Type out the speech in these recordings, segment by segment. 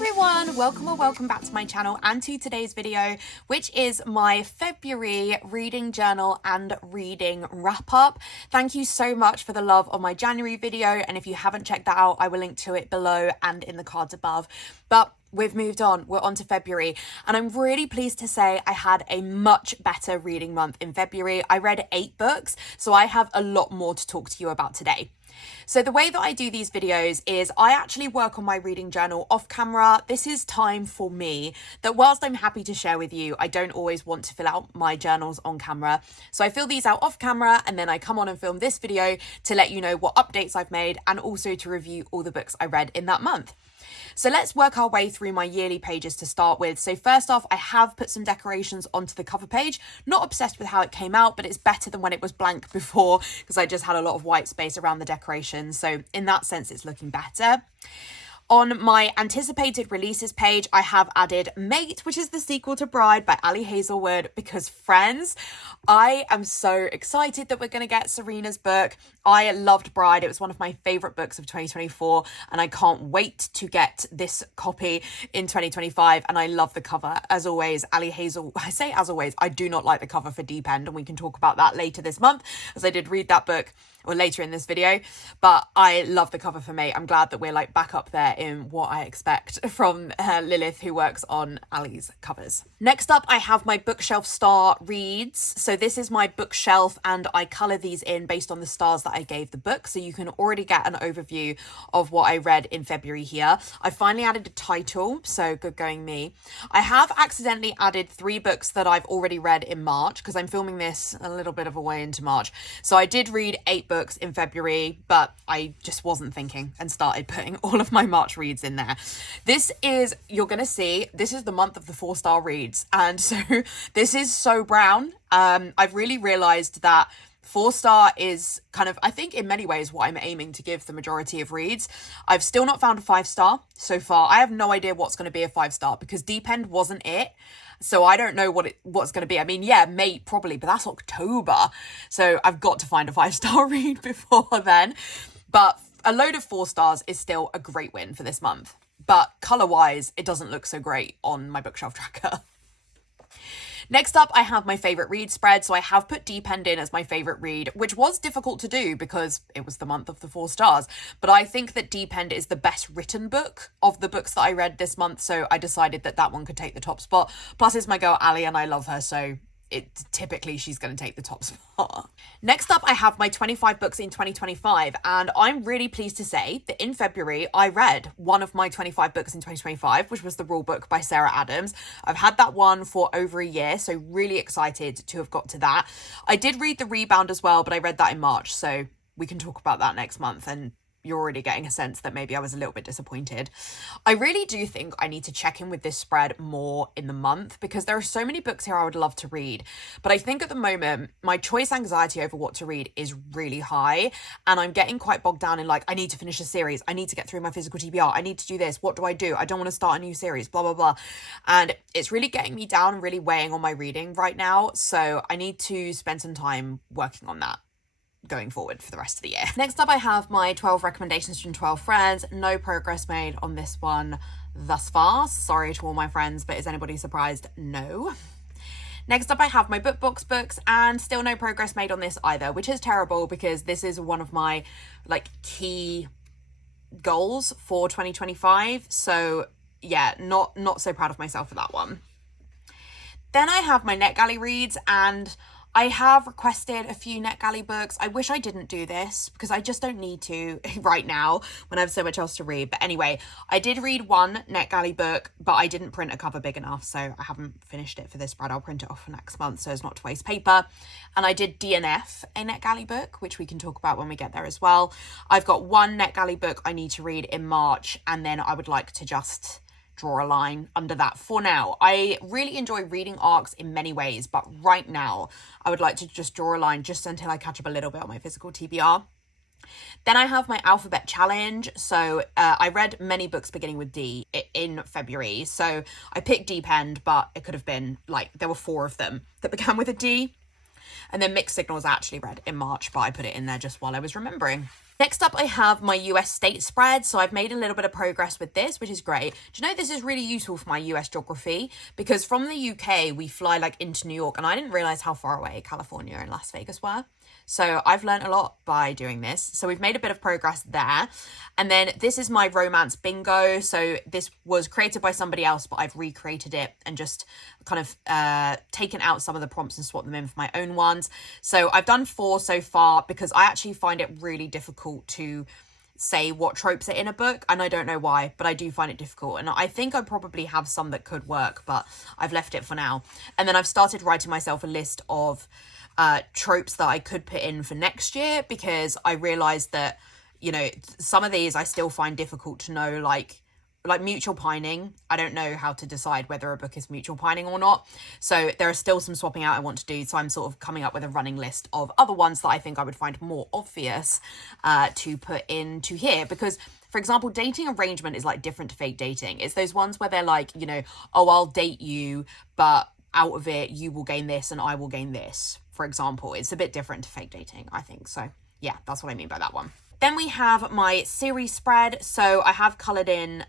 everyone, welcome or welcome back to my channel and to today's video, which is my February reading journal and reading wrap up. Thank you so much for the love on my January video, and if you haven't checked that out, I will link to it below and in the cards above. But we've moved on, we're on to February, and I'm really pleased to say I had a much better reading month in February. I read 8 books, so I have a lot more to talk to you about today. So the way that I do these videos is I actually work on my reading journal off camera. This is time for me that whilst I'm happy to share with you, I don't always want to fill out my journals on camera. So I fill these out off camera and then I come on and film this video to let you know what updates I've made and also to review all the books I read in that month. So let's work our way through my yearly pages to start with. So first off, I have put some decorations onto the cover page. Not obsessed with how it came out, but it's better than when it was blank before because I just had a lot of white space around the decorations. So in that sense, it's looking better. On my anticipated releases page, I have added Mate, which is the sequel to Bride by Ali Hazelwood, because friends, I am so excited that we're going to get Serena's book. I loved Bride. It was one of my favourite books of 2024, and I can't wait to get this copy in 2025, and I love the cover. As always, Ali Hazel, I say as always, I do not like the cover for Deep End, and we can talk about that later this month, as I did read that book, or later in this video, but I love the cover for Mate. I'm glad that we're like back up there in what I expect from Lilith, who works on Ali's covers. Next up, I have my bookshelf star reads. So this is my bookshelf and I colour these in based on the stars that I gave the book. So you can already get an overview of what I read in February here. I finally added a title, so good going me. I have accidentally added 3 books that I've already read in March because I'm filming this a little bit of a way into March. So I did read 8 books in February, but I just wasn't thinking and started putting all of my March reads in there. This is, you're gonna see, this is the month of the 4-star reads, and so this is so brown. I've really realized that 4-star is kind of, I think in many ways, what I'm aiming to give the majority of reads. I've still not found a 5-star so far. I have no idea what's going to be a 5-star because Deep End wasn't it. So I don't know what's going to be. I mean, yeah, May probably, but that's October. So I've got to find a 5-star read before then. But a load of 4 stars is still a great win for this month. But colour-wise, it doesn't look so great on my bookshelf tracker. Next up, I have my favourite read spread. So I have put Deep End in as my favourite read, which was difficult to do because it was the month of the 4 stars. But I think that Deep End is the best written book of the books that I read this month. So I decided that that one could take the top spot. Plus, it's my girl Ali and I love her. So typically she's going to take the top spot. Next up, I have my 25 books in 2025, and I'm really pleased to say that in February I read one of my 25 books in 2025, which was the Rulebook by Sarah Adams. I've had that one for over a year, so really excited to have got to that. I did read The Rebound as well, but I read that in March, so we can talk about that next month, and you're already getting a sense that maybe I was a little bit disappointed. I really do think I need to check in with this spread more in the month because there are so many books here I would love to read. But I think at the moment, my choice anxiety over what to read is really high. And I'm getting quite bogged down in like, I need to finish a series. I need to get through my physical TBR. I need to do this. What do? I don't want to start a new series, blah, blah, blah. And it's really getting me down and really weighing on my reading right now. So I need to spend some time working on that going forward for the rest of the year. Next up, I have my 12 recommendations from 12 friends. No progress made on this one thus far. Sorry to all my friends, but is anybody surprised? No. Next up, I have my BookBox books, and still no progress made on this either, which is terrible because this is one of my like key goals for 2025. So yeah, not so proud of myself for that one. Then I have my NetGalley reads, and I have requested a few NetGalley books. I wish I didn't do this because I just don't need to right now when I have so much else to read. But anyway, I did read one NetGalley book, but I didn't print a cover big enough, so I haven't finished it for this spread. I'll print it off for next month so as not to waste paper. And I did DNF, a NetGalley book, which we can talk about when we get there as well. I've got one NetGalley book I need to read in March, and then I would like to just draw a line under that for now. I really enjoy reading arcs in many ways, but right now I would like to just draw a line just until I catch up a little bit on my physical TBR. Then I have my alphabet challenge. So I read many books beginning with D in February. So I picked Deep End, but it could have been like, there were 4 of them that began with a D. And then Mixed Signals I actually read in March, but I put it in there just while I was remembering. Next up, I have my US state spread. So I've made a little bit of progress with this, which is great. Do you know this is really useful for my US geography? Because from the UK, we fly like into New York, and I didn't realize how far away California and Las Vegas were. So I've learned a lot by doing this. So we've made a bit of progress there. And then this is my romance bingo. So this was created by somebody else, but I've recreated it and just kind of taken out some of the prompts and swapped them in for my own ones. So I've done 4 so far because I actually find it really difficult to say what tropes are in a book, and I don't know why, but I do find it difficult. And I think I probably have some that could work, but I've left it for now. And then I've started writing myself a list of tropes that I could put in for next year, because I realized that, you know, some of these I still find difficult to know, like mutual pining. I don't know how to decide whether a book is mutual pining or not. So there are still some swapping out I want to do. So I'm sort of coming up with a running list of other ones that I think I would find more obvious to put into here. Because, for example, dating arrangement is like different to fake dating. It's those ones where they're like, you know, oh, I'll date you, but out of it, you will gain this and I will gain this. For example, it's a bit different to fake dating, I think. So yeah, that's what I mean by that one. Then we have my series spread. So I have coloured in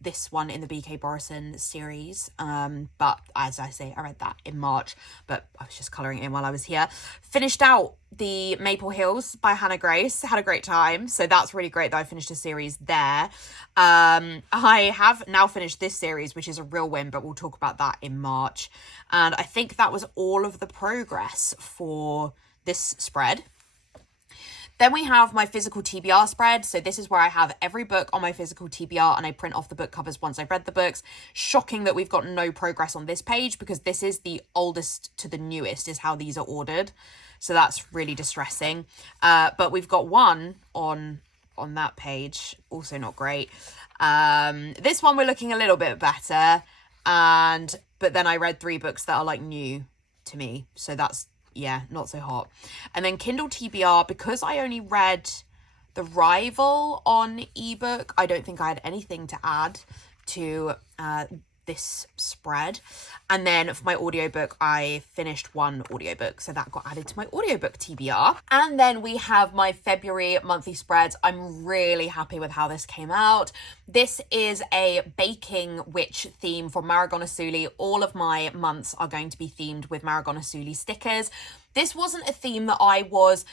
this one in the B.K. Borison series. But as I say, I read that in March, but I was just colouring it in while I was here. Finished out the Maple Hills by Hannah Grace. Had a great time. So that's really great that I finished a series there. I have now finished this series, which is a real win, but we'll talk about that in March. And I think that was all of the progress for this spread. Then we have my physical TBR spread. So this is where I have every book on my physical TBR and I print off the book covers once I've read the books. Shocking that we've got no progress on this page, because this is the oldest to the newest is how these are ordered. So that's really distressing. But we've got one on that page, also not great. This one we're looking a little bit better. But then I read 3 books that are like new to me. So that's, yeah, not so hot. And then Kindle TBR, because I only read The Rival on ebook, I don't think I had anything to add to this spread. And then for my audiobook, I finished 1 audiobook, so that got added to my audiobook TBR. And then we have my February monthly spreads. I'm really happy with how this came out. This is a baking witch theme from Maragonosuli. All of my months are going to be themed with Maragonosuli stickers. This wasn't a theme that I was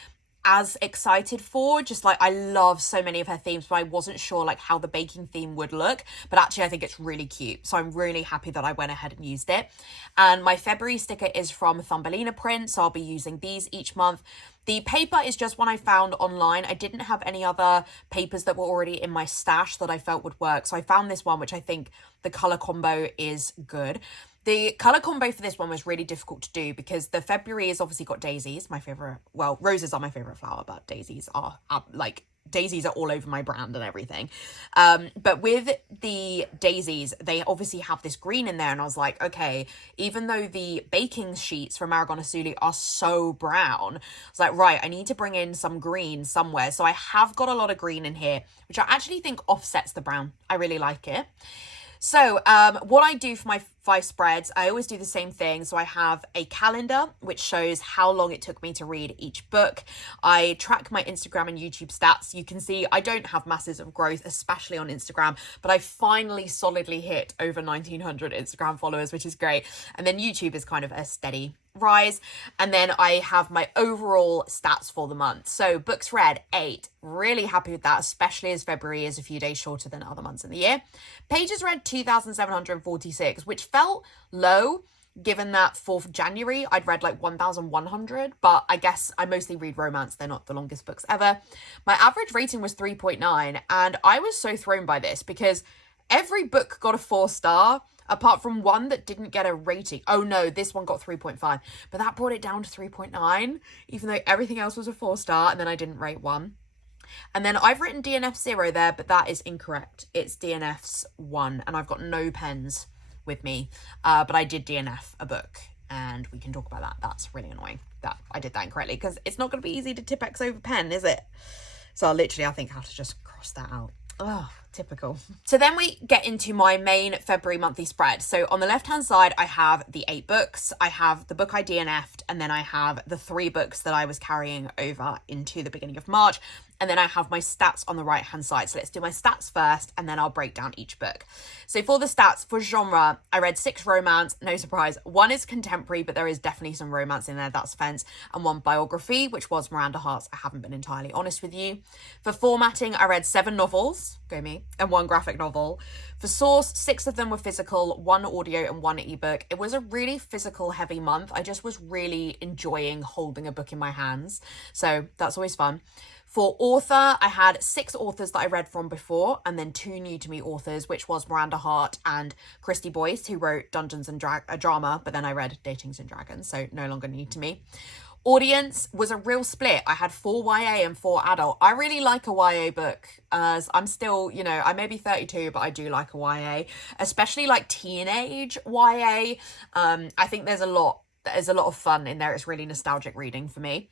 as excited for, just like I love so many of her themes, but I wasn't sure like how the baking theme would look, but actually I think it's really cute, so I'm really happy that I went ahead and used it. And my February sticker is from Thumbelina Print, so I'll be using these each month. The paper is just one I found online. I didn't have any other papers that were already in my stash that I felt would work, so I found this one, which I think the colour combo is good. The colour combo for this one was really difficult to do because the February has obviously got daisies, my favourite, well, roses are my favourite flower, but daisies are all over my brand and everything. But with the daisies, they obviously have this green in there, and I was like, okay, even though the baking sheets from Maragonosuli are so brown, I was like, right, I need to bring in some green somewhere. So I have got a lot of green in here, which I actually think offsets the brown. I really like it. So what I do for my 5 spreads, I always do the same thing. So I have a calendar, which shows how long it took me to read each book. I track my Instagram and YouTube stats. You can see I don't have masses of growth, especially on Instagram, but I finally solidly hit over 1,900 Instagram followers, which is great. And then YouTube is kind of a steady rise. And then I have my overall stats for the month. So books read, 8. Really happy with that, especially as February is a few days shorter than other months in the year. Pages read, 2,746, which felt low given that for January I'd read like 1,100, but I guess I mostly read romance. They're not the longest books ever. My average rating was 3.9, and I was so thrown by this because every book got a 4-star apart from one that didn't get a rating. Oh no, this one got 3.5, but that brought it down to 3.9, even though everything else was a 4-star, and then I didn't rate one. And then I've written DNF 0 there, but that is incorrect. It's DNF's 1, and I've got no pens with me. But I did DNF a book, and we can talk about that. That's really annoying that I did that incorrectly, because it's not going to be easy to tip X over pen, is it? So I think I have to just cross that out. Oh, Typical. So then we get into my main February monthly spread. So on the left-hand side, I have the 8 books. I have the book I DNF'd, and then I have the 3 books that I was carrying over into the beginning of March. And then I have my stats on the right-hand side. So let's do my stats first, and then I'll break down each book. So for the stats, for genre, I read 6 romance, no surprise. 1 is contemporary, but there is definitely some romance in there, that's Fence. And 1 biography, which was Miranda Hart's I Haven't Been Entirely Honest With You. For formatting, I read 7 novels, go me, and 1 graphic novel. For source, 6 of them were physical, 1 audio and 1 ebook. It was a really physical heavy month. I just was really enjoying holding a book in my hands. So that's always fun. For author, I had 6 authors that I read from before, and then 2 new to me authors, which was Miranda Hart and Christy Boyce, who wrote Dungeons and Drama, but then I read Datings and Dragons, so no longer new to me. Audience was a real split. I had 4 YA and 4 adult. I really like a YA book, as I'm still, you know, I may be 32, but I do like a YA, especially like teenage YA. I think there's a lot of fun in there. It's really nostalgic reading for me.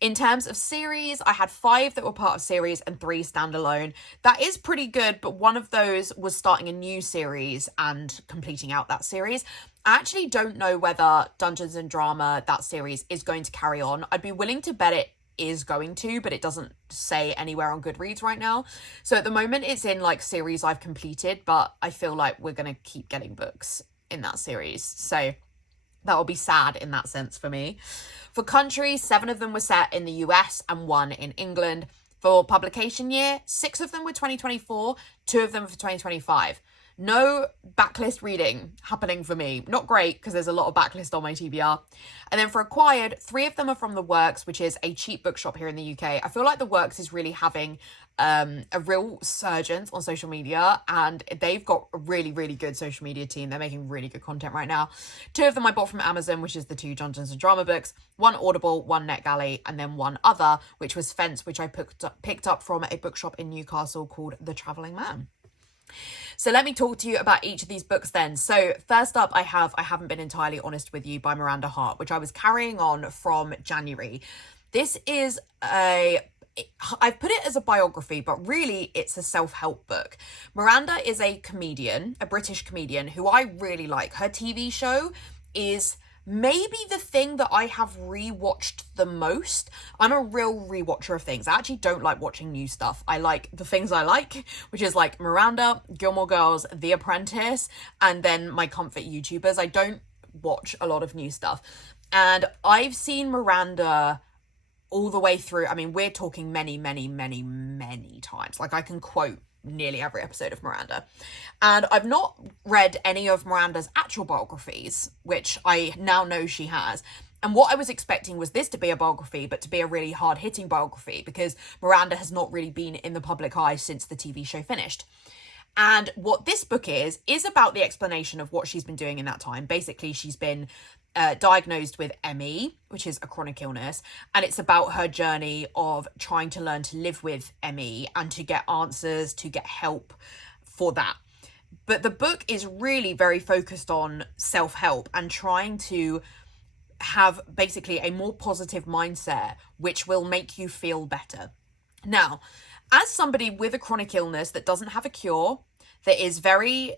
In terms of series, I had 5 that were part of series and 3 standalone. That is pretty good, but one of those was starting a new series and completing out that series. I actually don't know whether Dungeons and Drama, that series, is going to carry on. I'd be willing to bet it is going to, but it doesn't say anywhere on Goodreads right now. So at the moment it's in like series I've completed, but I feel like we're going to keep getting books in that series. So that will be sad in that sense for me. For country, 7 of them were set in the US and 1 in England. For publication year, 6 of them were 2024, 2 of them for 2025. No backlist reading happening for me. Not great, because there's a lot of backlist on my TBR. And then for acquired, 3 of them are from The Works, which is a cheap bookshop here in the UK. I feel like The Works is really having a real surgence on social media, and they've got a really, really good social media team. They're making really good content right now. 2 of them I bought from Amazon, which is the 2 Dungeons and Drama books, 1 Audible, 1 NetGalley, and then 1 other, which was Fence, which I picked up from a bookshop in Newcastle called The Travelling Man. So let me talk to you about each of these books then. So first up, I Haven't Been Entirely Honest With You by Miranda Hart, which I was carrying on from January. This is I've put it as a biography, but really it's a self-help book. Miranda is a comedian, a British comedian who I really like. Her TV show is maybe the thing that I have rewatched the most. I'm a real rewatcher of things. I actually don't like watching new stuff. I like the things I like, which is like Miranda, Gilmore Girls, The Apprentice, and then my comfort YouTubers. I don't watch a lot of new stuff. And I've seen Miranda all the way through. I mean, we're talking many, many, many, many times. Like I can quote nearly every episode of Miranda. And I've not read any of Miranda's actual biographies, which I now know she has. And what I was expecting was this to be a biography, but to be a really hard-hitting biography, because Miranda has not really been in the public eye since the TV show finished. And what this book is about the explanation of what she's been doing in that time. Basically, she's been diagnosed with ME, which is a chronic illness, and it's about her journey of trying to learn to live with ME and to get answers, to get help for that. But the book is really very focused on self-help and trying to have basically a more positive mindset, which will make you feel better. Now, as somebody with a chronic illness that doesn't have a cure, that is very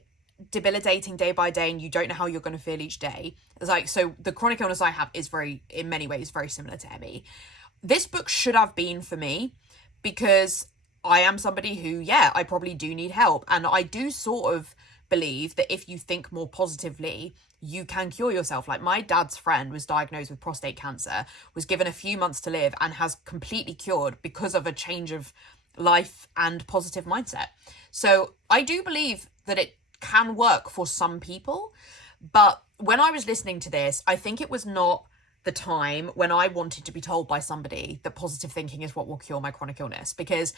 debilitating day by day, and you don't know how you're going to feel each day. It's like, so the chronic illness I have is in many ways very similar to ME. This book should have been for me, because I am somebody who, I probably do need help. And I do sort of believe that if you think more positively, you can cure yourself. Like my dad's friend was diagnosed with prostate cancer, was given a few months to live, and has completely cured because of a change of life and positive mindset. So I do believe that it can work for some people. But when I was listening to this, I think it was not the time when I wanted to be told by somebody that positive thinking is what will cure my chronic illness, because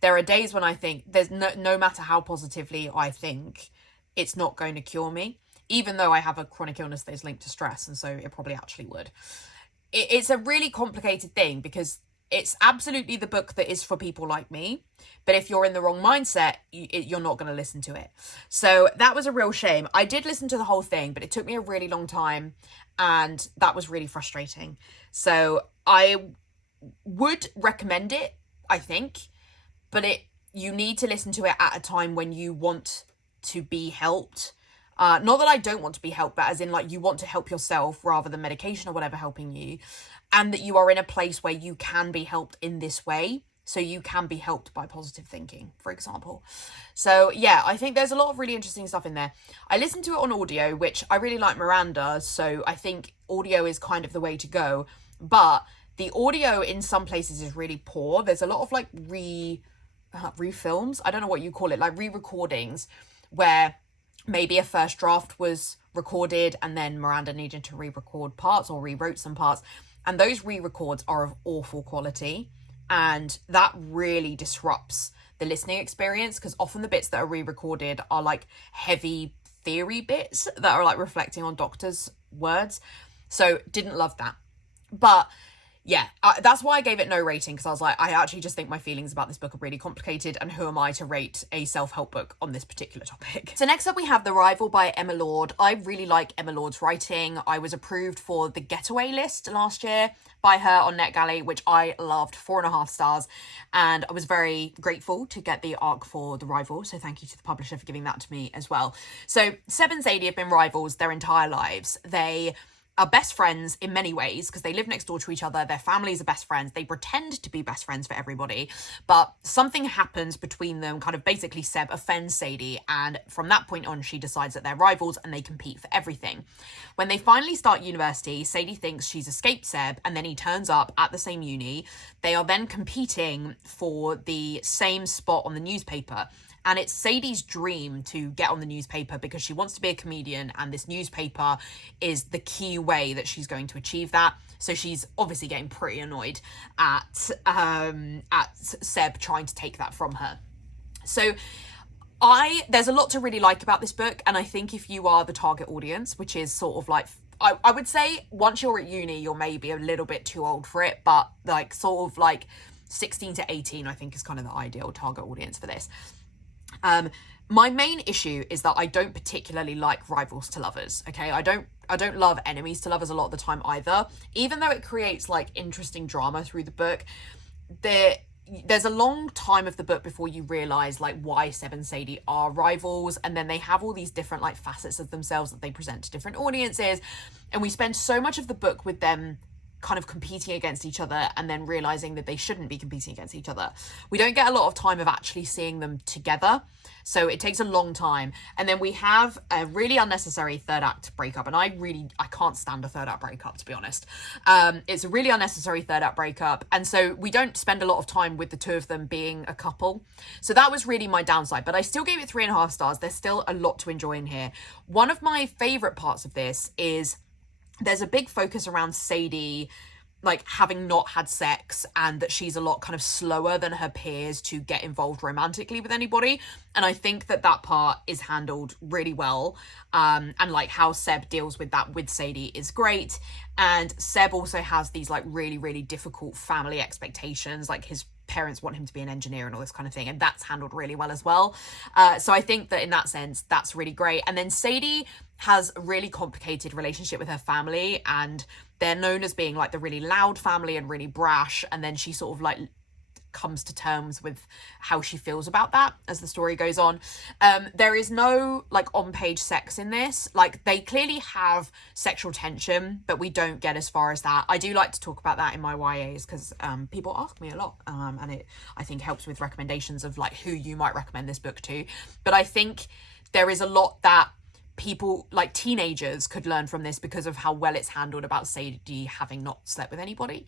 there are days when I think there's no matter how positively I think, it's not going to cure me, even though I have a chronic illness that is linked to stress, and so it probably actually would. It's a really complicated thing, because it's absolutely the book that is for people like me, but if you're in the wrong mindset, you're not going to listen to it. So that was a real shame. I did listen to the whole thing, but it took me a really long time, and that was really frustrating. So I would recommend it, I think, but you need to listen to it at a time when you want to be helped. Not that I don't want to be helped, but as in like you want to help yourself rather than medication or whatever helping you, and that you are in a place where you can be helped in this way. So you can be helped by positive thinking, for example. So yeah, I think there's a lot of really interesting stuff in there. I listened to it on audio, which I really like Miranda, so I think audio is kind of the way to go. But the audio in some places is really poor. There's a lot of like refilms, I don't know what you call it, like re-recordings, where maybe a first draft was recorded and then Miranda needed to re-record parts or rewrote some parts. And those re-records are of awful quality. And that really disrupts the listening experience, because often the bits that are re-recorded are like heavy theory bits that are like reflecting on doctors' words. So didn't love that. But yeah, that's why I gave it no rating, because I was like, I actually just think my feelings about this book are really complicated, and who am I to rate a self-help book on this particular topic? So next up we have The Rival by Emma Lord. I really like Emma Lord's writing. I was approved for the Getaway list last year by her on NetGalley, which I loved, 4.5 stars, and I was very grateful to get the arc for The Rival, so thank you to the publisher for giving that to me as well. So Seb and Sadie have been rivals their entire lives. They are best friends in many ways because they live next door to each other. Their families are best friends. They pretend to be best friends for everybody, but something happens between them. Kind of basically Seb offends Sadie, and from that point on she decides that they're rivals and they compete for everything. When they finally start university, Sadie thinks she's escaped Seb, and then he turns up at the same uni. They are then competing for the same spot on the newspaper. And it's Sadie's dream to get on the newspaper because she wants to be a comedian, and this newspaper is the key way that she's going to achieve that. So she's obviously getting pretty annoyed at Seb trying to take that from her. So there's a lot to really like about this book, and I think if you are the target audience, which is sort of like, I would say once you're at uni, you're maybe a little bit too old for it, but like sort of like 16 to 18, I think is kind of the ideal target audience for this. My main issue is that I don't particularly like rivals to lovers. Okay, I don't love enemies to lovers a lot of the time either, even though it creates like interesting drama through the book. There's a long time of the book before you realize like why Seb and Sadie are rivals, and then they have all these different like facets of themselves that they present to different audiences, and we spend so much of the book with them kind of competing against each other and then realizing that they shouldn't be competing against each other. We don't get a lot of time of actually seeing them together, so it takes a long time. And then we have a really unnecessary third act breakup, and I can't stand a third act breakup, to be honest. It's a really unnecessary third act breakup, and so we don't spend a lot of time with the two of them being a couple. So that was really my downside, but I still gave it 3.5 stars. There's still a lot to enjoy in here. One of my favorite parts of this is there's a big focus around Sadie like having not had sex, and that she's a lot kind of slower than her peers to get involved romantically with anybody. And I think that part is handled really well. And like how Seb deals with that with Sadie is great. And Seb also has these like really, really difficult family expectations, like his parents want him to be an engineer and all this kind of thing, and that's handled really well as well. So I think that in that sense that's really great. And then Sadie has a really complicated relationship with her family, and they're known as being like the really loud family and really brash, and then she sort of like comes to terms with how she feels about that as the story goes on. There is no like on-page sex in this. Like they clearly have sexual tension, but we don't get as far as that. I do like to talk about that in my YAs because people ask me a lot, and it I think helps with recommendations of like who you might recommend this book to. But I think there is a lot that people like teenagers could learn from this because of how well it's handled about Sadie having not slept with anybody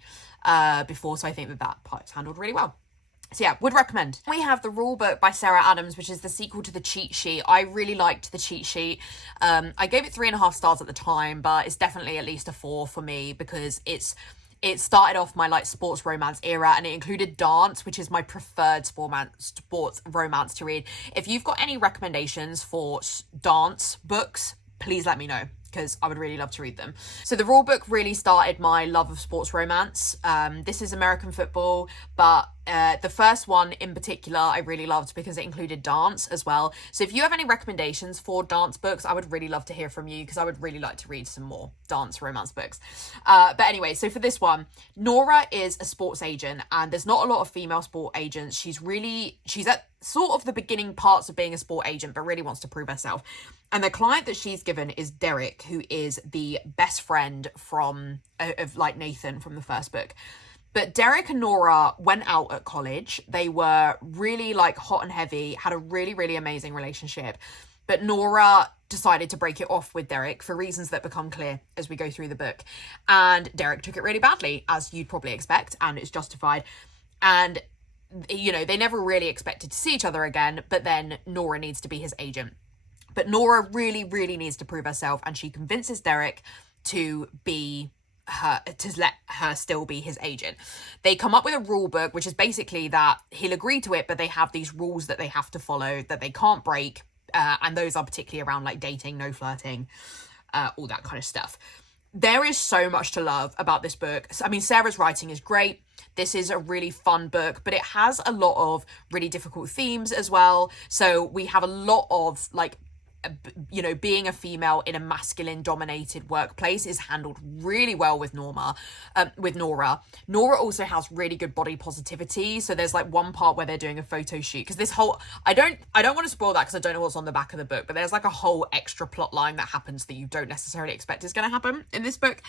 before. So I think that part is handled really well. So yeah, would recommend. We have The Rulebook by Sarah Adams, which is the sequel to The Cheat Sheet. I really liked The Cheat Sheet. I gave it 3.5 stars at the time, but it's definitely at least a 4 for me because it started off my like sports romance era, and it included dance, which is my preferred sports romance to read. If you've got any recommendations for dance books, please let me know, because I would really love to read them. So The Rulebook really started my love of sports romance. This is American football, but the first one in particular I really loved because it included dance as well. So if you have any recommendations for dance books, I would really love to hear from you, because I would really like to read some more dance romance books. But anyway, so for this one, Nora is a sports agent, and there's not a lot of female sport agents. She's sort of the beginning parts of being a sport agent, but really wants to prove herself. And the client that she's given is Derek, who is the best friend of like Nathan from the first book. But Derek and Nora went out at college. They were really like hot and heavy, had a really, really amazing relationship. But Nora decided to break it off with Derek for reasons that become clear as we go through the book. And Derek took it really badly, as you'd probably expect, and it's justified. And, you know, they never really expected to see each other again, but then Nora needs to be his agent. But Nora really, really needs to prove herself, and she convinces Derek to let her still be his agent. They come up with a rule book, which is basically that he'll agree to it, but they have these rules that they have to follow that they can't break. And those are particularly around like dating, no flirting, all that kind of stuff. There is so much to love about this book. I mean, Sarah's writing is great. This is a really fun book, but it has a lot of really difficult themes as well. So we have a lot of like, you know, being a female in a masculine dominated workplace is handled really well with Nora. Nora also has really good body positivity. So there's like one part where they're doing a photo shoot, because this whole, I don't want to spoil that because I don't know what's on the back of the book, but there's like a whole extra plot line that happens that you don't necessarily expect is going to happen in this book.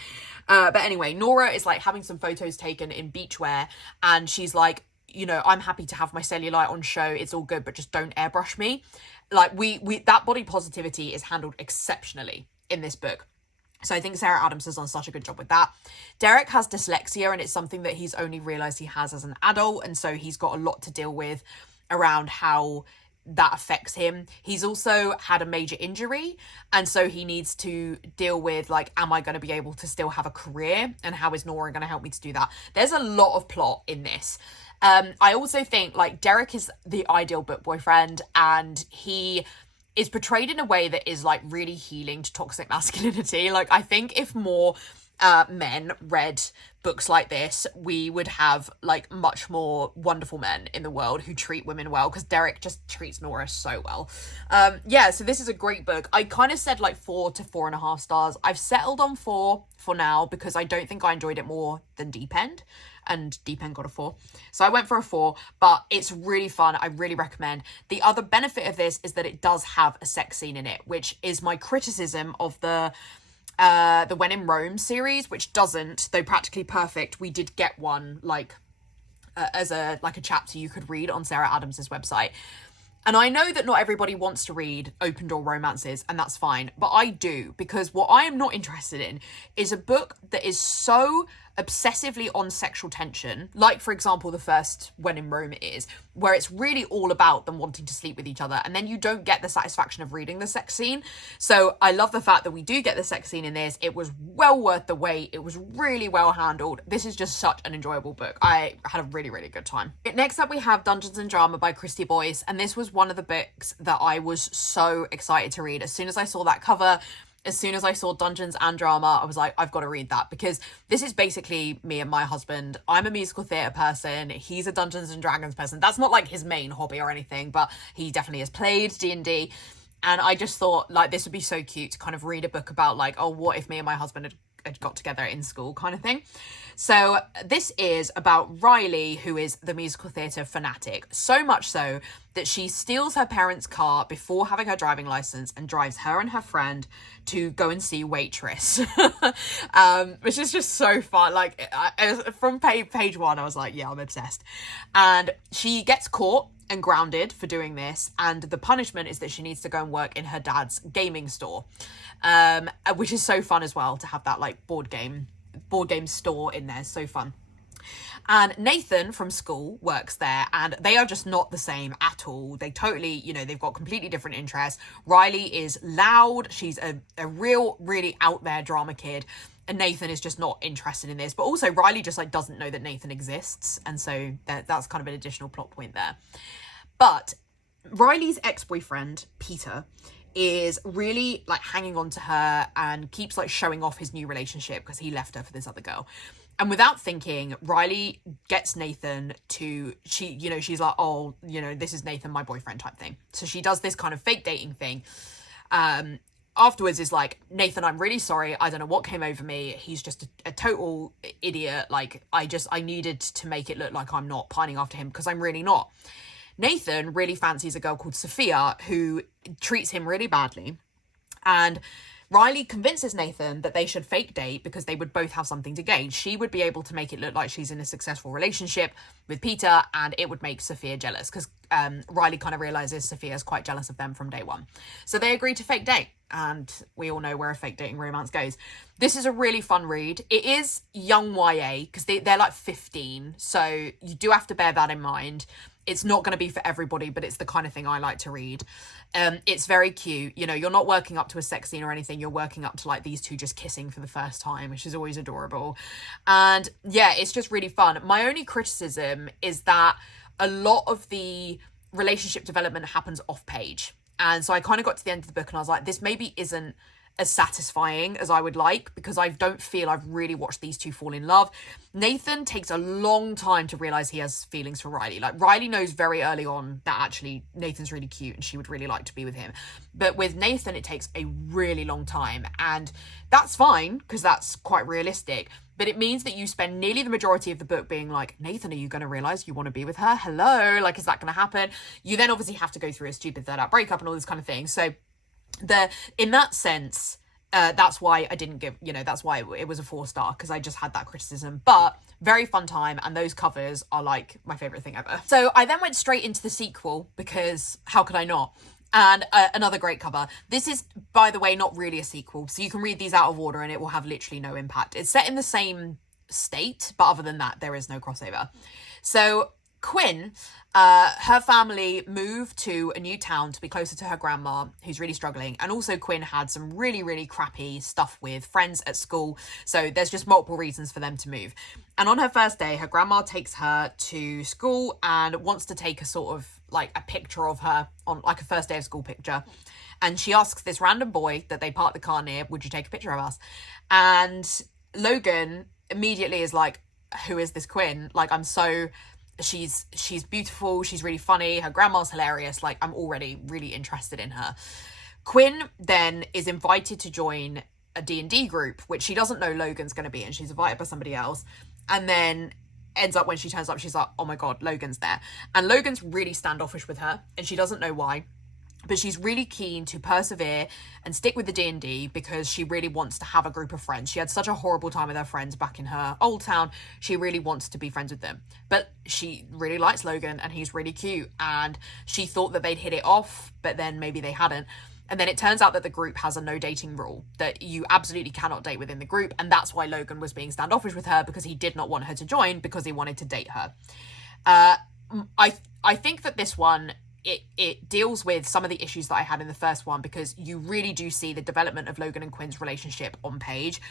But anyway, Nora is like having some photos taken in beachwear, and she's like, you know, I'm happy to have my cellulite on show. It's all good, but just don't airbrush me. Like we that body positivity is handled exceptionally in this book. So I think Sarah Adams has done such a good job with that. Derek has dyslexia, and it's something that he's only realised he has as an adult. And so he's got a lot to deal with around how that affects him. He's also had a major injury, and so he needs to deal with like, am I going to be able to still have a career, and how is Nora going to help me to do that? There's a lot of plot in this. I also think like Derek is the ideal book boyfriend, and he is portrayed in a way that is like really healing to toxic masculinity. Like I think if more men read books like this, we would have like much more wonderful men in the world who treat women well, because Derek just treats Nora so well. Yeah, so this is a great book. I kind of said like 4 to 4.5 stars. I've settled on 4 for now because I don't think I enjoyed it more than Deep End, and Deep End got a 4. So I went for a 4, but it's really fun. I really recommend. The other benefit of this is that it does have a sex scene in it, which is my criticism of the When in Rome series, which doesn't, though Practically Perfect, we did get one like as a chapter you could read on Sarah Adams's website. And I know that not everybody wants to read open door romances, and that's fine, but I do, because what I am not interested in is a book that is so obsessively on sexual tension, like for example the first When in Rome is, where it's really all about them wanting to sleep with each other, and then you don't get the satisfaction of reading the sex scene. So I love the fact that we do get the sex scene in this. It was well worth the wait. It was really well handled. This is just such an enjoyable book. I had a really, really good time. Next up we have Dungeons and Drama by Christy Boyce, and this was one of the books that I was so excited to read. As soon as I saw that cover, as soon as I saw Dungeons and Drama, I was like, I've got to read that, because this is basically me and my husband. I'm a musical theatre person. He's a Dungeons and Dragons person. That's not like his main hobby or anything, but he definitely has played D&D. And I just thought like this would be so cute to kind of read a book about like, oh, what if me and my husband had got together in school kind of thing. So this is about Riley, who is the musical theatre fanatic, so much so that she steals her parents' car before having her driving license and drives her and her friend to go and see Waitress, which is just so fun. Like from page 1, I was like, yeah, I'm obsessed. And she gets caught and grounded for doing this, and the punishment is that she needs to go and work in her dad's gaming store, which is so fun as well to have that like board game store in there. So fun. And Nathan from school works there, and they are just not the same at all. They totally, you know, they've got completely different interests. Riley is loud. She's a real, really out there drama kid. And Nathan is just not interested in this. But also Riley just like doesn't know that Nathan exists. And so that's kind of an additional plot point there. But Riley's ex-boyfriend, Peter, is really like hanging on to her and keeps like showing off his new relationship because he left her for this other girl. And without thinking, Riley gets Nathan to, she's like, oh, you know, this is Nathan, my boyfriend type thing. So she does this kind of fake dating thing. Afterwards is like, Nathan, I'm really sorry. I don't know what came over me. He's just a total idiot. Like, I needed to make it look like I'm not pining after him because I'm really not. Nathan really fancies a girl called Sophia who treats him really badly. And Riley convinces Nathan that they should fake date because they would both have something to gain. She would be able to make it look like she's in a successful relationship with Peter, and it would make Sophia jealous because Riley kind of realizes Sophia's quite jealous of them from day one. So they agree to fake date, and we all know where a fake dating romance goes. This is a really fun read. It is young YA because they're like 15, so you do have to bear that in mind. It's not going to be for everybody, but it's the kind of thing I like to read. It's very cute. You know, you're not working up to a sex scene or anything. You're working up to like these two just kissing for the first time, which is always adorable. And yeah, it's just really fun. My only criticism is that a lot of the relationship development happens off page. And so I kind of got to the end of the book and I was like, this maybe isn't as satisfying as I would like because I don't feel I've really watched these two fall in love. Nathan takes a long time to realize he has feelings for Riley. Like, Riley knows very early on that actually Nathan's really cute and she would really like to be with him. But with Nathan, it takes a really long time, and that's fine because that's quite realistic. But it means that you spend nearly the majority of the book being like, Nathan, are you going to realize you want to be with her? Hello? Like, is that going to happen? You then obviously have to go through a stupid third act breakup and all this kind of thing. So in that sense, that's why I didn't give, that's why it was a 4-star, because I just had that criticism. But very fun time, and those covers are like my favorite thing ever. So I then went straight into the sequel because how could I not? And another great cover. This is, by the way, not really a sequel, so you can read these out of order and it will have literally no impact. It's set in the same state, but other than that, there is no crossover. So Quinn, her family moved to a new town to be closer to her grandma, who's really struggling. And also Quinn had some really, really crappy stuff with friends at school. So there's just multiple reasons for them to move. And on her first day, her grandma takes her to school and wants to take a sort of like a picture of her on like a first day of school picture. And she asks this random boy that they parked the car near, would you take a picture of us? And Logan immediately is like, who is this Quinn? Like, she's beautiful, she's really funny, her grandma's hilarious, like I'm already really interested in her. Quinn then is invited to join a D&D group, which she doesn't know Logan's going to be in. She's invited by somebody else, and then ends up when she turns up, she's like, oh my god, Logan's there. And Logan's really standoffish with her, and she doesn't know why. But she's really keen to persevere and stick with the D&D because she really wants to have a group of friends. She had such a horrible time with her friends back in her old town. She really wants to be friends with them. But she really likes Logan and he's really cute. And she thought that they'd hit it off, but then maybe they hadn't. And then it turns out that the group has a no dating rule, that you absolutely cannot date within the group. And that's why Logan was being standoffish with her, because he did not want her to join because he wanted to date her. I think that this one, it deals with some of the issues that I had in the first one, because you really do see the development of Logan and Quinn's relationship on page.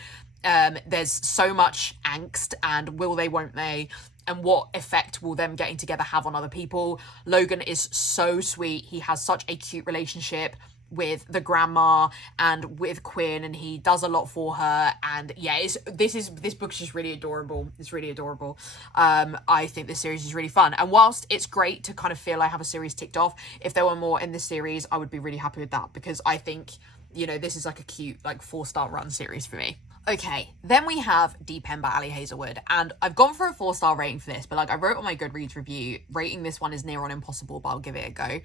There's so much angst and will they, won't they, and what effect will them getting together have on other people. Logan is so sweet. He has such a cute relationship with the grandma and with Quinn, and he does a lot for her. And yeah, this book's just really adorable. It's really adorable. I think this series is really fun, and whilst it's great to kind of feel I have a series ticked off, if there were more in this series I would be really happy with that, because I think, this is like a cute like 4-star run series for me. Okay, then we have Deep End by Ali Hazelwood, and I've gone for a 4-star rating for this, but like I wrote on my Goodreads review, rating this one is near on impossible, but I'll give it a go.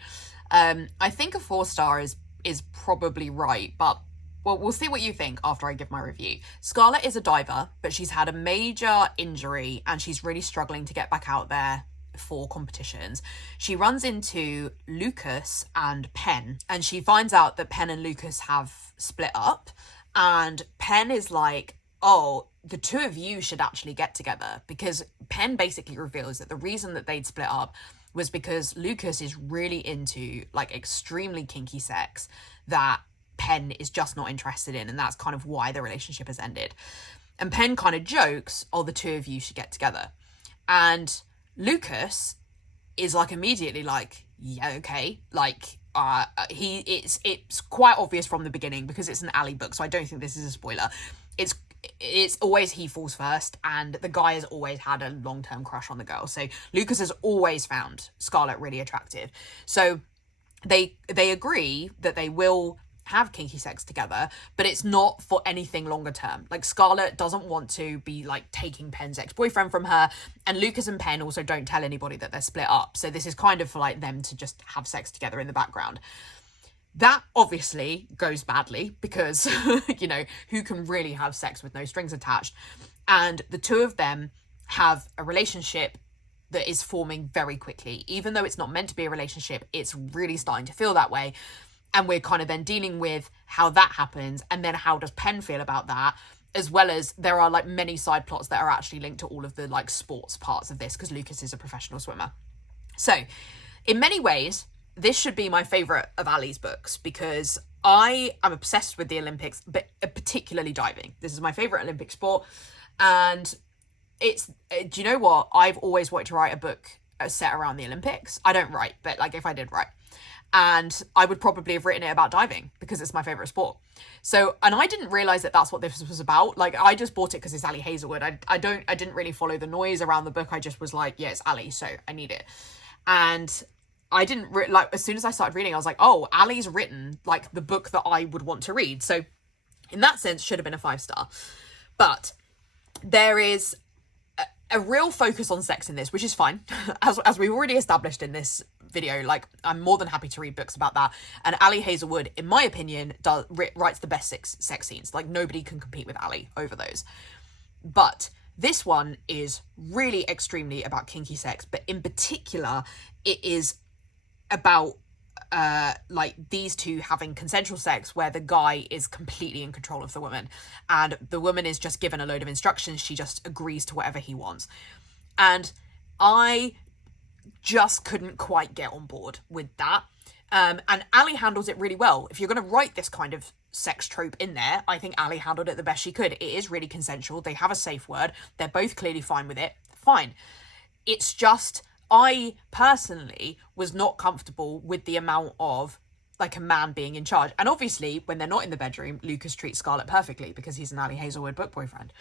I think a 4-star is probably right, but well, we'll see what you think after I give my review. Scarlett is a diver, but she's had a major injury and she's really struggling to get back out there for competitions. She runs into Lucas and Penn, and she finds out that Penn and Lucas have split up, and Penn is like, oh, the two of you should actually get together, because Penn basically reveals that the reason that they'd split up was because Lucas is really into like extremely kinky sex that Penn is just not interested in, and that's kind of why the relationship has ended. And Penn kind of jokes, oh, the two of you should get together. And Lucas is like immediately like, yeah, okay. Like it's quite obvious from the beginning, because it's an Ali book, so I don't think this is a spoiler. It's always he falls first, and the guy has always had a long-term crush on the girl. So Lucas has always found Scarlett really attractive. So they agree that they will have kinky sex together, but it's not for anything longer term. Like, Scarlett doesn't want to be like taking Penn's ex-boyfriend from her, and Lucas and Penn also don't tell anybody that they're split up, so this is kind of for like them to just have sex together in the background. That obviously goes badly because you know, who can really have sex with no strings attached? And the two of them have a relationship that is forming very quickly. Even though it's not meant to be a relationship, it's really starting to feel that way. And we're kind of then dealing with how that happens, and then how does Penn feel about that, as well as there are like many side plots that are actually linked to all of the like sports parts of this, because Lucas is a professional swimmer. So in many ways, this should be my favourite of Ali's books, because I am obsessed with the Olympics, but particularly diving. This is my favourite Olympic sport. And it's, do you know what? I've always wanted to write a book set around the Olympics. I don't write, but like if I did write. And I would probably have written it about diving because it's my favourite sport. So, and I didn't realise that that's what this was about. Like, I just bought it because it's Ali Hazelwood. I didn't really follow the noise around the book. I just was like, yeah, it's Ali, so I need it. And I didn't, like, as soon as I started reading, I was like, oh, Ali's written, like, the book that I would want to read. So, in that sense, should have been a 5-star. But there is a real focus on sex in this, which is fine. As we've already established in this video, like, I'm more than happy to read books about that. And Ali Hazelwood, in my opinion, writes the best sex scenes. Like, nobody can compete with Ali over those. But this one is really extremely about kinky sex, but in particular, it is about like these two having consensual sex where the guy is completely in control of the woman, and the woman is just given a load of instructions. She just agrees to whatever he wants. And I just couldn't quite get on board with that. And Ali handles it really well. If you're going to write this kind of sex trope in there, I think Ali handled it the best she could. It is really consensual. They have a safe word. They're both clearly fine with it. Fine. It's just, I personally was not comfortable with the amount of like a man being in charge. And obviously, when they're not in the bedroom, Lucas treats Scarlett perfectly because he's an Ali Hazelwood book boyfriend.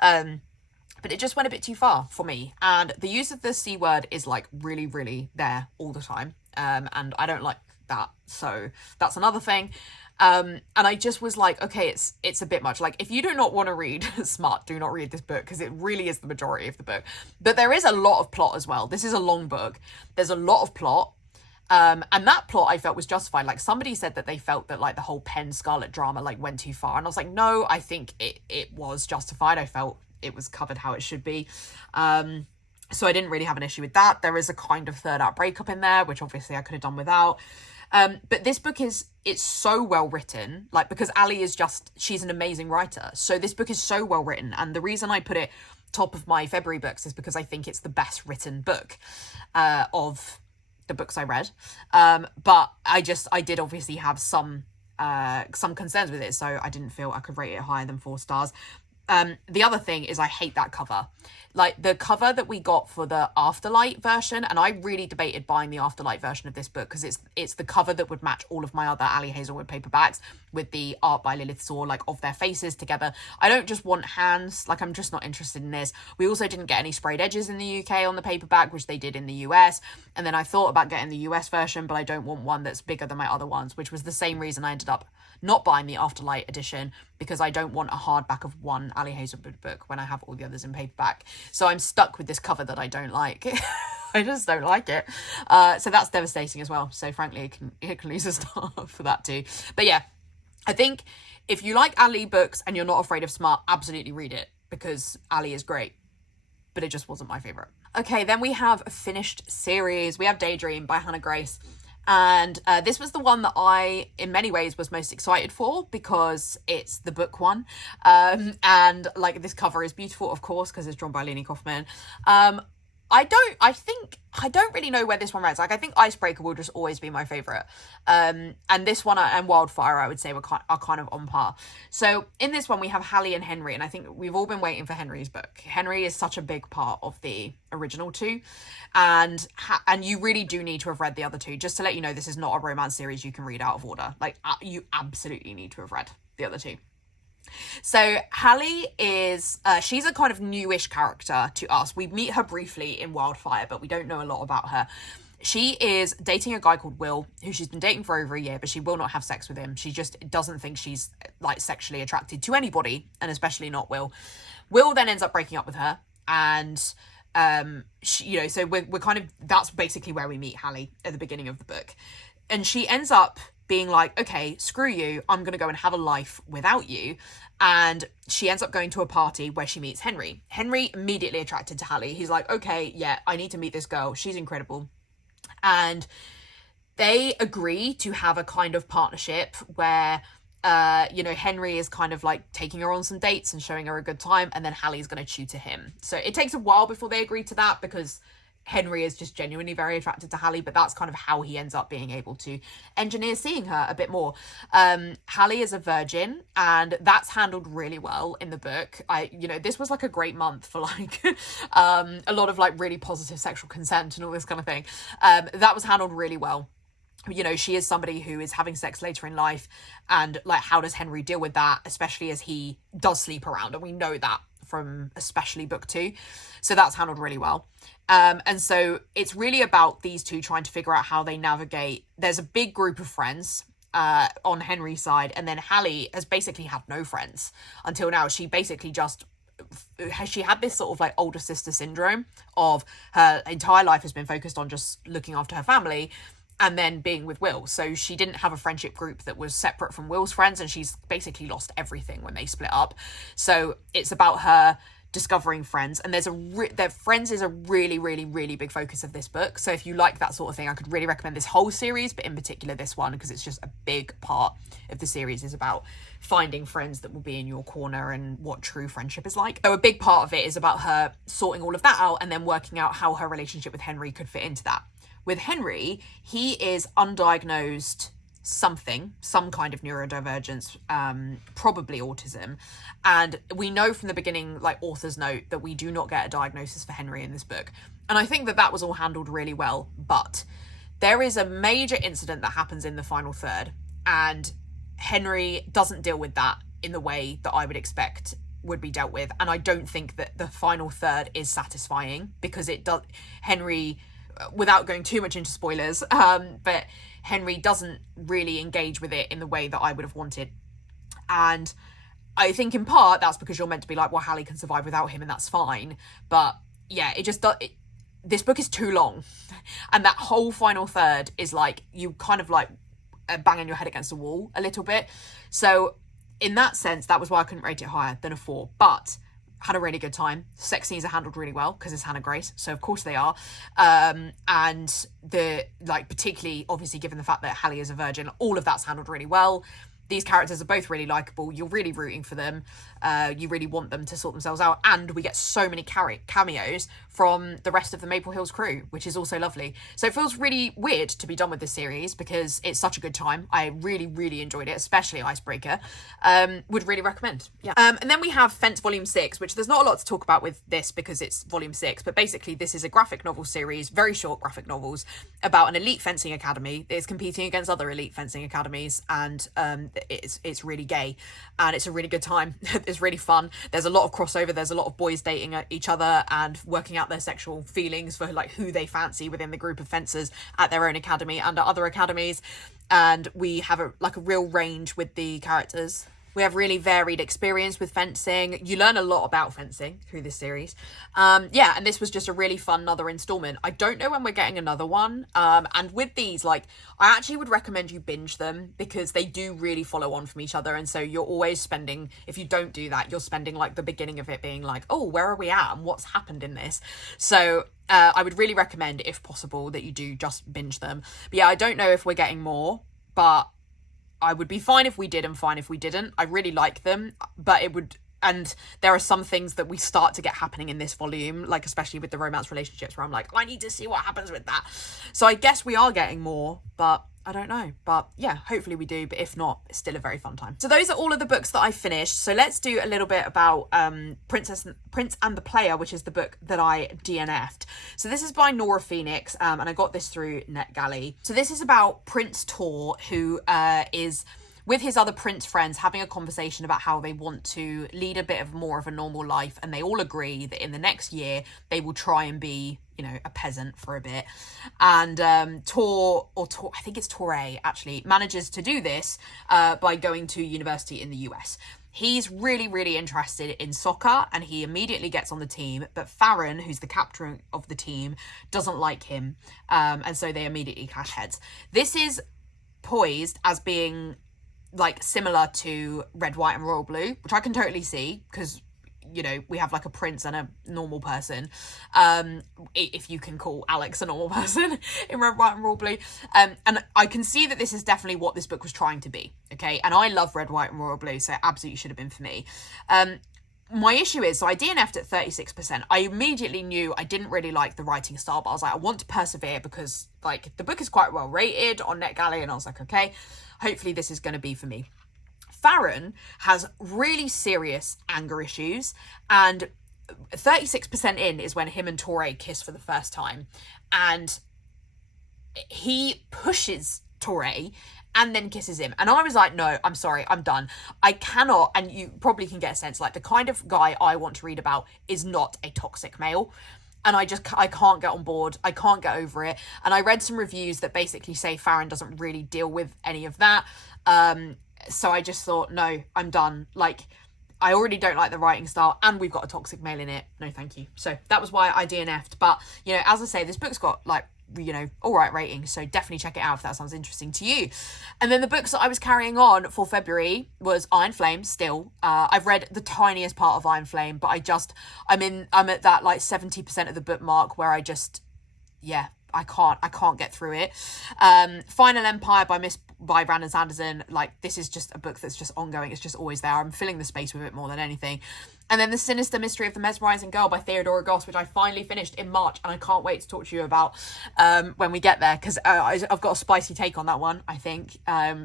But it just went a bit too far for me. And the use of the C word is like really, really there all the time. And I don't like that. So that's another thing. And I just was like, okay, it's a bit much. Like, if you do not want to read smart, do not read this book, because it really is the majority of the book. But there is a lot of plot as well. This is a long book. There's a lot of plot. And that plot I felt was justified. Like, somebody said that they felt that like the whole Penn Scarlett drama like went too far. And I was like, no, I think it was justified. I felt it was covered how it should be. So I didn't really have an issue with that. There is a kind of third act breakup in there, which obviously I could have done without. But this book it's so well written, like, because Ali is she's an amazing writer. So this book is so well written. And the reason I put it top of my February books is because I think it's the best written book of the books I read. But I did obviously have some concerns with it. So I didn't feel I could rate it higher than 4 stars. The other thing is I hate that cover. Like, the cover that we got for the Afterlight version, and I really debated buying the Afterlight version of this book because it's the cover that would match all of my other Ali Hazelwood paperbacks, with the art by Lilith Saw, like, of their faces together. I don't just want hands. Like, I'm just not interested in this. We also didn't get any sprayed edges in the UK on the paperback, which they did in the US. And then I thought about getting the US version, but I don't want one that's bigger than my other ones, which was the same reason I ended up not buying the Afterlight edition, because I don't want a hardback of one Ali Hazelwood book when I have all the others in paperback. So I'm stuck with this cover that I don't like. I just don't like it. So that's devastating as well. So frankly, it can lose a star for that too. But yeah, I think if you like Ali books and you're not afraid of smart, absolutely read it, because Ali is great. But it just wasn't my favourite. Okay, then we have a finished series. We have Daydream by Hannah Grace. And this was the one that I, in many ways, was most excited for, because it's the book one. And like, this cover is beautiful, of course, because it's drawn by Leni Kaufman. I don't really know where this one ranks. Like, I think Icebreaker will just always be my favourite. And this one and Wildfire, I would say, are kind of on par. So in this one, we have Hallie and Henry, and I think we've all been waiting for Henry's book. Henry is such a big part of the original two, and you really do need to have read the other two. Just to let you know, this is not a romance series you can read out of order. Like, you absolutely need to have read the other two. So Hallie is, she's a kind of newish character to us. We meet her briefly in Wildfire, but we don't know a lot about her. She is dating a guy called Will, who she's been dating for over a year, but she will not have sex with him. She just doesn't think she's like sexually attracted to anybody, and especially not Will. Will then ends up breaking up with her, and she, you know, so we're kind of, that's basically where we meet Hallie at the beginning of the book. And she ends up being like, okay, screw you, I'm going to go and have a life without you. And she ends up going to a party where she meets Henry. Henry immediately attracted to Hallie. He's like, okay, yeah, I need to meet this girl. She's incredible. And they agree to have a kind of partnership where, you know, Henry is kind of like taking her on some dates and showing her a good time, and then Hallie's going to tutor him. So it takes a while before they agree to that, because Henry is just genuinely very attracted to Hallie, but that's kind of how he ends up being able to engineer seeing her a bit more. Hallie is a virgin, and that's handled really well in the book. You know, this was like a great month for like a lot of like really positive sexual consent and all this kind of thing. That was handled really well. You know, she is somebody who is having sex later in life, and like, how does Henry deal with that, especially as he does sleep around, and we know that from especially book 2. So that's handled really well. And so it's really about these two trying to figure out how they navigate. There's a big group of friends on Henry's side, and then Hallie has basically had no friends until now. She basically just, she had this sort of like older sister syndrome of her entire life has been focused on just looking after her family and then being with Will. So she didn't have a friendship group that was separate from Will's friends, and she's basically lost everything when they split up. So it's about her discovering friends, and their friends is a really, really, really big focus of this book. So if you like that sort of thing, I could really recommend this whole series, but in particular this one, because it's just a big part of the series is about finding friends that will be in your corner and what true friendship is like. So a big part of it is about her sorting all of that out and then working out how her relationship with Henry could fit into that. With Henry, he is undiagnosed something, some kind of neurodivergence, probably autism. And we know from the beginning, like author's note, that we do not get a diagnosis for Henry in this book. And I think that that was all handled really well. But there is a major incident that happens in the final third, and Henry doesn't deal with that in the way that I would expect would be dealt with. And I don't think that the final third is satisfying, because it does, Henry, without going too much into spoilers, but Henry doesn't really engage with it in the way that I would have wanted. And I think in part that's because you're meant to be like, well, Hallie can survive without him and that's fine. But yeah, it just does. This book is too long. And that whole final third is like, you kind of like banging your head against the wall a little bit. So in that sense, that was why I couldn't rate it higher than a 4. But had a really good time. Sex scenes are handled really well because it's Hannah Grace, so of course they are. And the, like, particularly obviously given the fact that Hallie is a virgin, all of that's handled really well. These characters are both really likeable. You're really rooting for them. You really want them to sort themselves out. And we get so many cameos from the rest of the Maple Hills crew, which is also lovely. So it feels really weird to be done with this series because it's such a good time. I really, really enjoyed it, especially Icebreaker. Would really recommend. Yeah. And then we have Fence Volume 6, which there's not a lot to talk about with this because it's Volume 6. But basically, this is a graphic novel series, very short graphic novels, about an elite fencing academy that is competing against other elite fencing academies. And it's really gay and it's a really good time. It's really fun. There's a lot of crossover. There's a lot of boys dating each other and working out their sexual feelings for like who they fancy within the group of fencers at their own academy and at other academies. And we have a real range with the characters. We have really varied experience with fencing. You learn a lot about fencing through this series. Yeah, and this was just a really fun another installment. I don't know when we're getting another one. And with these, like, I actually would recommend you binge them because they do really follow on from each other. And so you're always spending, if you don't do that, you're spending like the beginning of it being like, oh, where are we at and what's happened in this? So I would really recommend, if possible, that you do just binge them. But yeah, I don't know if we're getting more, but I would be fine if we did and fine if we didn't. I really like them, but it would, and there are some things that we start to get happening in this volume, like especially with the romance relationships where I'm like, I need to see what happens with that. So I guess we are getting more, but I don't know. But yeah, hopefully we do. But if not, it's still a very fun time. So those are all of the books that I finished. So let's do a little bit about Prince and the Player, which is the book that I DNF'd. So this is by Nora Phoenix, and I got this through NetGalley. So this is about Prince Tor, who is with his other prince friends, having a conversation about how they want to lead a bit of more of a normal life, and they all agree that in the next year they will try and be, you know, a peasant for a bit. And I think it's Torre actually manages to do this by going to university in the US. He's really, really interested in soccer, and he immediately gets on the team. But Farron, who's the captain of the team, doesn't like him. And so they immediately clash heads. This is poised as being like similar to Red, White and Royal Blue, which I can totally see, because, you know, we have like a prince and a normal person, if you can call Alex a normal person in Red, White and Royal Blue. And I can see that this is definitely what this book was trying to be, okay? And I love Red, White and Royal Blue, so it absolutely should have been for me. My issue is, so I DNF'd at 36%. I immediately knew I didn't really like the writing style, but I was like, I want to persevere because, like, the book is quite well rated on NetGalley, and I was like, okay, hopefully this is going to be for me. Farron has really serious anger issues, and 36% in is when him and Torre kiss for the first time, and he pushes Torre and then kisses him. And I was like, no, I'm sorry, I'm done. I cannot, and you probably can get a sense, like, the kind of guy I want to read about is not a toxic male. And I can't get on board. I can't get over it. And I read some reviews that basically say Farron doesn't really deal with any of that. So I just thought, no, I'm done. Like, I already don't like the writing style, and we've got a toxic male in it. No, thank you. So that was why I DNF'd. But, you know, as I say, this book's got, like, you know, all right ratings. So definitely check it out if that sounds interesting to you. And then the books that I was carrying on for February was Iron Flame still. I've read the tiniest part of Iron Flame, but I'm at that, like, 70% of the book mark where I just, yeah, I can't get through it. Final Empire by Brandon Sanderson. Like, this is just a book that's just ongoing. It's just always there. I'm filling the space with it more than anything. And then The Sinister Mystery of the Mesmerizing Girl by Theodora Goss, which I finally finished in March, and I can't wait to talk to you about when we get there, because I've got a spicy take on that one, I think.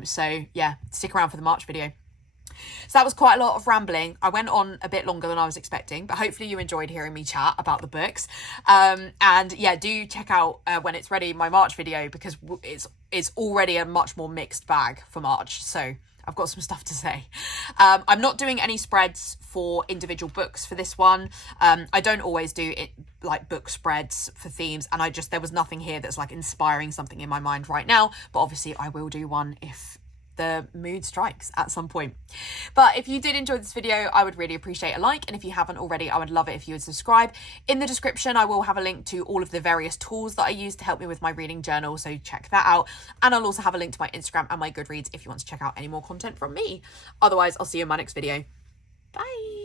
So yeah, stick around for the March video. So that was quite a lot of rambling. I went on a bit longer than I was expecting, but hopefully you enjoyed hearing me chat about the books. And yeah, do check out when it's ready my March video, because it's already a much more mixed bag for March. So I've got some stuff to say. I'm not doing any spreads for individual books for this one. I don't always do it, like, book spreads for themes, and there was nothing here that's like inspiring something in my mind right now, but obviously I will do one if the mood strikes at some point. But if you did enjoy this video, I would really appreciate a like, and if you haven't already, I would love it if you would subscribe. In the description, I will have a link to all of the various tools that I use to help me with my reading journal, so check that out. And I'll also have a link to my Instagram and my Goodreads if you want to check out any more content from me. Otherwise, I'll see you in my next video. Bye.